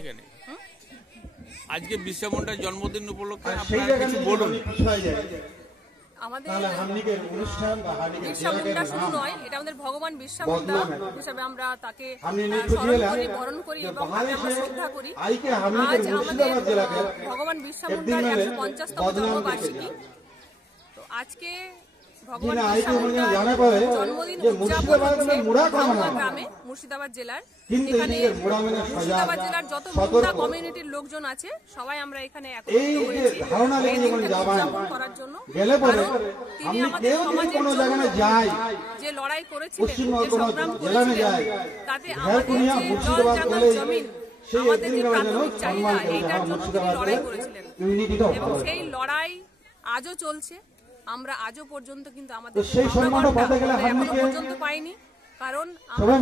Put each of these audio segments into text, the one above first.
এখানে আজকে বিরসা মুন্ডার জন্মদিন উপলক্ষে আপনারা কিছু বলুন। আমাদের বিরসা মুন্ডা শুধু নয়, এটা আমাদের ভগবান বিরসা মুন্ডা হিসাবে আমরা তাকে স্মরণ করি, বরণ করি এবং তাকে আমরা শ্রদ্ধা করি। আজ আমাদের ভগবান বিরসা মুন্ডার 150তম জন্মবার্ষিকী। তো আজকে ভগবান বিরসা মুন্ডার জন্মদিন উদযাপন হচ্ছে ভাঙ্গুয়া গ্রামে, মুর্শিদাবাদ জেলার। এখানে মুর্শিদাবাদ জেলার যত মুন্ডা কমিউনিটির লোকজন আছে সবাই আমরা এখানে একত্রিত হয়েছি এই দিনটা উদযাপন করার জন্য। কারণ তিনি আমাদের সমাজের জন্য যে লড়াই করেছিলেন, যে সংগ্রাম করেছিলেন, তাতে আমাদের যে জল জায়গা জমিন, আমাদের যে প্রাথমিক চাহিদা, এইটার জন্য তিনি লড়াই করেছিলেন এবং সেই লড়াই আজও চলছে। আমরা আজও পর্যন্ত কিন্তু আমাদের এখনো পর্যন্ত পাইনি, কারণ আমরা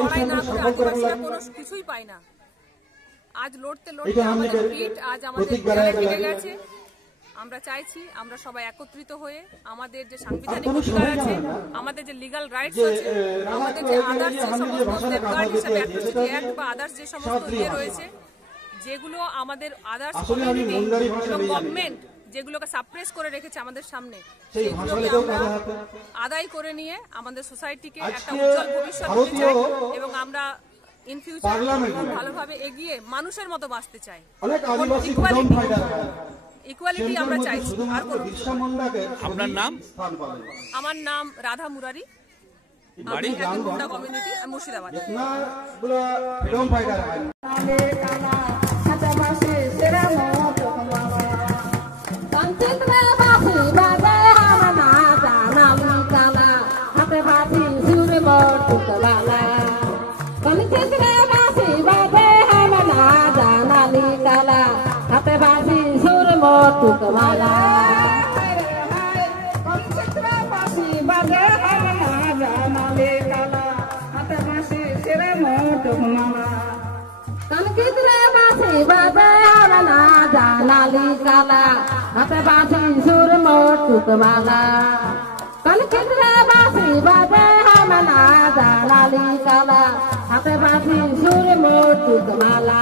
লড়াই না করে আদিবাসীরা কোনো কিছুই পাই না। আজ লড়তে লড়তে আমাদের পিঠ আজ আমাদের দেয়ালে ঠেকে গেছে। আমরা চাইছি আমরা সবাই একত্রিত হয়ে আমাদের যে সাংবিধানিক অধিকার আছে, আমাদের যে লিগাল রাইটস আছে, আমাদের যে আদার্স যে সমস্ত সেফগার্ড হিসেবে অ্যাট্রোসিটি অ্যাক্ট বা আদার্স যে সমস্ত ইয়ে রয়েছে, যেগুলো আমাদের আদার্স কমিউনিটি এবং গভর্নমেন্ট যেগুলোকে সাপ্রেস করে রেখেছে আমাদের সামনে, সেগুলোকে আমরা আদায় করে নিয়ে আমাদের সোসাইটিকে একটা উজ্জ্বল ভবিষ্যৎ দিতে চাই এবং আমরা ইন ফিউচার ভালোভাবে এগিয়ে মানুষের মতো বাঁচতে চাই। ইকুয়ালিটি আমরা চাইছি। আর আপনার নাম? আমার নাম রাধা মুরারি, আমি একজন Munda community, Murshidabad. Happy birthday, Surya Motu Kamala.